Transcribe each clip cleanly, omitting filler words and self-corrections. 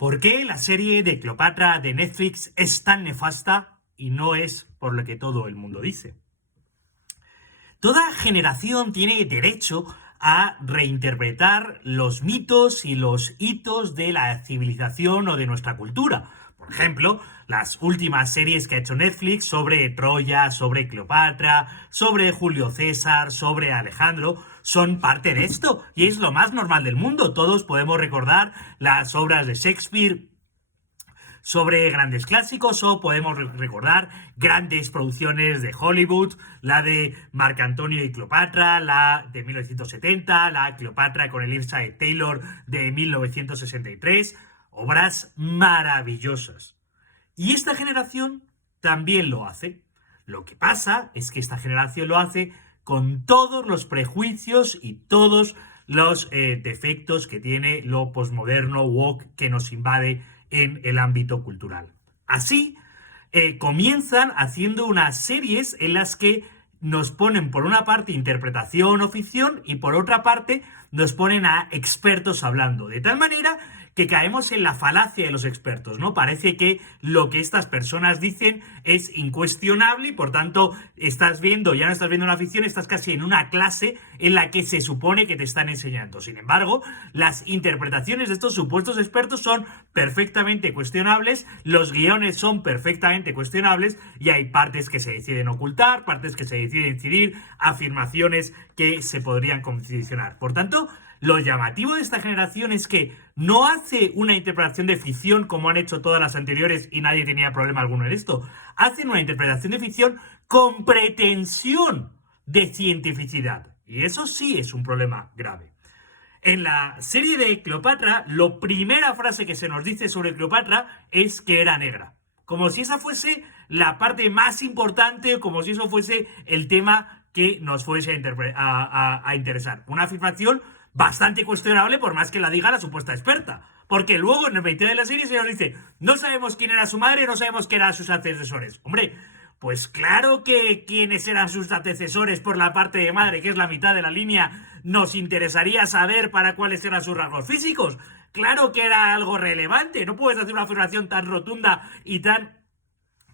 ¿Por qué la serie de Cleopatra de Netflix es tan nefasta y no es por lo que todo el mundo dice? Toda generación tiene derecho a reinterpretar los mitos y los hitos de la civilización o de nuestra cultura. Por ejemplo, las últimas series que ha hecho Netflix sobre Troya, sobre Cleopatra, sobre Julio César, sobre Alejandro, son parte de esto y es lo más normal del mundo. Todos podemos recordar las obras de Shakespeare sobre grandes clásicos o podemos recordar grandes producciones de Hollywood, la de Marc Antonio y Cleopatra, la de 1970, la Cleopatra con Elizabeth Taylor de 1963, obras maravillosas. Y esta generación también lo hace. Lo que pasa es que esta generación lo hace con todos los prejuicios y todos los defectos que tiene lo posmoderno woke que nos invade en el ámbito cultural. Así, comienzan haciendo unas series en las que nos ponen por una parte interpretación o ficción y por otra parte nos ponen a expertos hablando, de tal manera que caemos en la falacia de los expertos, ¿no? Parece que lo que estas personas dicen es incuestionable y por tanto estás viendo, ya no estás viendo una ficción, estás casi en una clase en la que se supone que te están enseñando. Sin embargo, las interpretaciones de estos supuestos expertos son perfectamente cuestionables, los guiones son perfectamente cuestionables y hay partes que se deciden ocultar, partes que se deciden incidir, afirmaciones que se podrían condicionar. Por tanto, lo llamativo de esta generación es que no hace una interpretación de ficción como han hecho todas las anteriores y nadie tenía problema alguno en esto. Hacen una interpretación de ficción con pretensión de cientificidad. Y eso sí es un problema grave. En la serie de Cleopatra, la primera frase que se nos dice sobre Cleopatra es que era negra. Como si esa fuese la parte más importante, como si eso fuese el tema que nos fuese a interesar. Una afirmación bastante cuestionable por más que la diga la supuesta experta. Porque luego en el 20 de la serie se nos dice, no sabemos quién era su madre, no sabemos quién eran sus antecesores. Hombre, pues claro que quiénes eran sus antecesores por la parte de madre, que es la mitad de la línea, nos interesaría saber para cuáles eran sus rasgos físicos. Claro que era algo relevante. No puedes hacer una afirmación tan rotunda y tan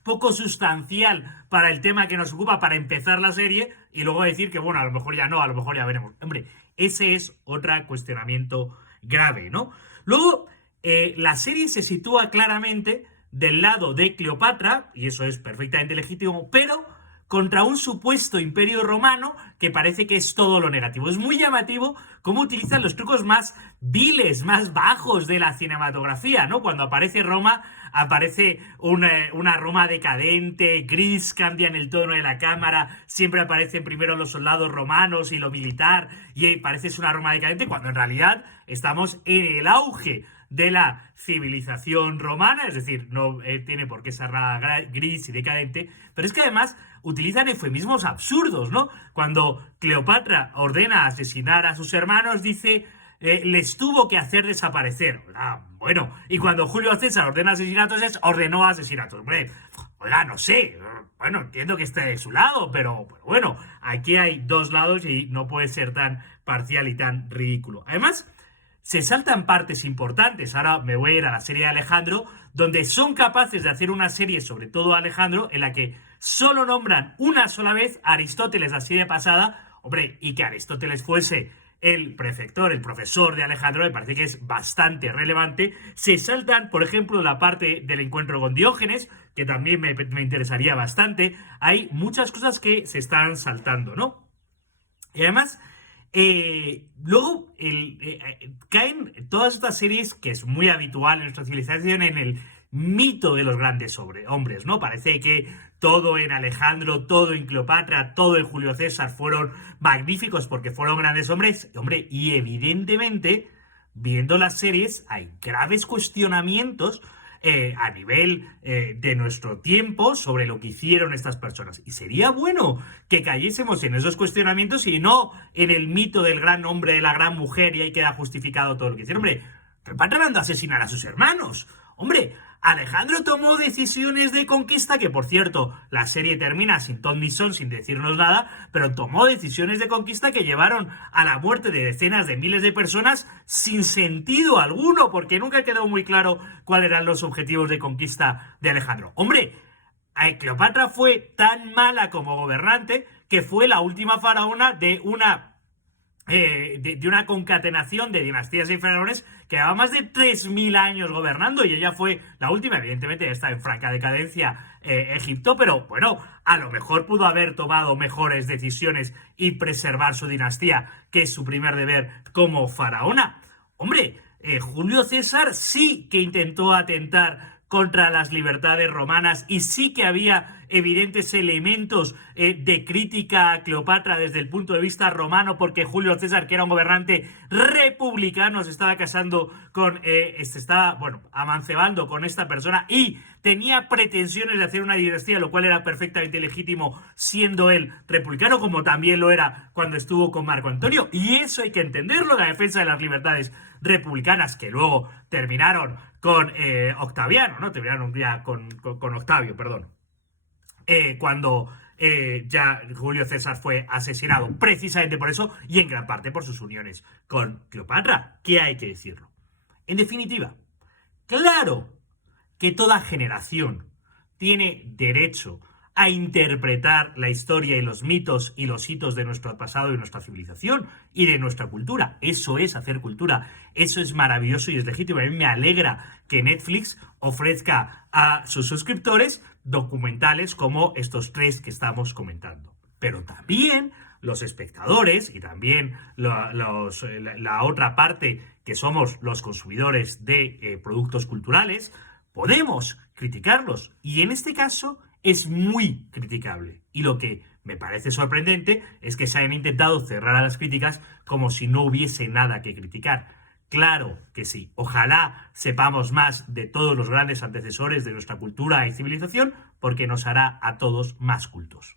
poco sustancial para el tema que nos ocupa para empezar la serie y luego decir que, bueno, a lo mejor ya no, a lo mejor ya veremos. Hombre, ese es otro cuestionamiento grave, ¿no? Luego, la serie se sitúa claramente del lado de Cleopatra, y eso es perfectamente legítimo, pero contra un supuesto imperio romano que parece que es todo lo negativo. Es muy llamativo cómo utilizan los trucos más viles, más bajos de la cinematografía, ¿no? Cuando aparece Roma, aparece una Roma decadente, gris, cambian el tono de la cámara, siempre aparecen primero los soldados romanos y lo militar, y parece una Roma decadente, cuando en realidad estamos en el auge de la civilización romana, es decir, no tiene por qué ser nada gris y decadente, pero es que además utilizan eufemismos absurdos, ¿no? Cuando Cleopatra ordena asesinar a sus hermanos, dice, les tuvo que hacer desaparecer. Bueno, y cuando Julio César ordena asesinatos es ordenó asesinatos. Hombre, oiga, no sé, bueno, entiendo que esté de su lado, pero bueno, aquí hay dos lados y no puede ser tan parcial y tan ridículo. Además, se saltan partes importantes. Ahora me voy a ir a la serie de Alejandro, donde son capaces de hacer una serie, sobre todo Alejandro, en la que solo nombran una sola vez a Aristóteles así de pasada. Hombre, y que Aristóteles fuese el prefector, el profesor de Alejandro, me parece que es bastante relevante. Se saltan, por ejemplo, la parte del encuentro con Diógenes, que también me interesaría bastante. Hay muchas cosas que se están saltando, ¿no? Y además, luego caen todas estas series, que es muy habitual en nuestra civilización, en el mito de los grandes hombres, ¿no? Parece que todo en Alejandro, todo en Cleopatra, todo en Julio César fueron magníficos porque fueron grandes hombres. Hombre, y evidentemente, viendo las series, hay graves cuestionamientos a nivel de nuestro tiempo sobre lo que hicieron estas personas. Y sería bueno que cayésemos en esos cuestionamientos y no en el mito del gran hombre, de la gran mujer, y ahí queda justificado todo lo que hicieron. Hombre, Cleopatra mandó a asesinar a sus hermanos. Hombre, Alejandro tomó decisiones de conquista, que por cierto, la serie termina sin Tom Nisson, sin decirnos nada, pero tomó decisiones de conquista que llevaron a la muerte de decenas de miles de personas sin sentido alguno, porque nunca quedó muy claro cuáles eran los objetivos de conquista de Alejandro. Hombre, Cleopatra fue tan mala como gobernante que fue la última faraona de una concatenación de dinastías y faraones que llevaba más de 3.000 años gobernando, y ella fue la última. Evidentemente está en franca decadencia Egipto, pero bueno, a lo mejor pudo haber tomado mejores decisiones y preservar su dinastía, que es su primer deber como faraona. Hombre, Julio César sí que intentó atentar contra las libertades romanas, y sí que había evidentes elementos de crítica a Cleopatra desde el punto de vista romano, porque Julio César, que era un gobernante republicano, se estaba casando con, amancebando con esta persona y tenía pretensiones de hacer una dinastía, lo cual era perfectamente legítimo siendo él republicano, como también lo era cuando estuvo con Marco Antonio. Y eso hay que entenderlo, la defensa de las libertades republicanas, que luego terminaron con Octaviano, ¿no? Terminaron ya con Octavio, perdón. Cuando ya Julio César fue asesinado, precisamente por eso, y en gran parte por sus uniones con Cleopatra, que hay que decirlo. En definitiva, claro que toda generación tiene derecho a interpretar la historia y los mitos y los hitos de nuestro pasado y nuestra civilización y de nuestra cultura. Eso es hacer cultura, eso es maravilloso y es legítimo. A mí me alegra que Netflix ofrezca a sus suscriptores documentales como estos 3 que estamos comentando. Pero también los espectadores y también la otra parte, que somos los consumidores de productos culturales, podemos criticarlos, y en este caso es muy criticable. Y lo que me parece sorprendente es que se hayan intentado cerrar a las críticas como si no hubiese nada que criticar. Claro que sí. Ojalá sepamos más de todos los grandes antecesores de nuestra cultura y civilización, porque nos hará a todos más cultos.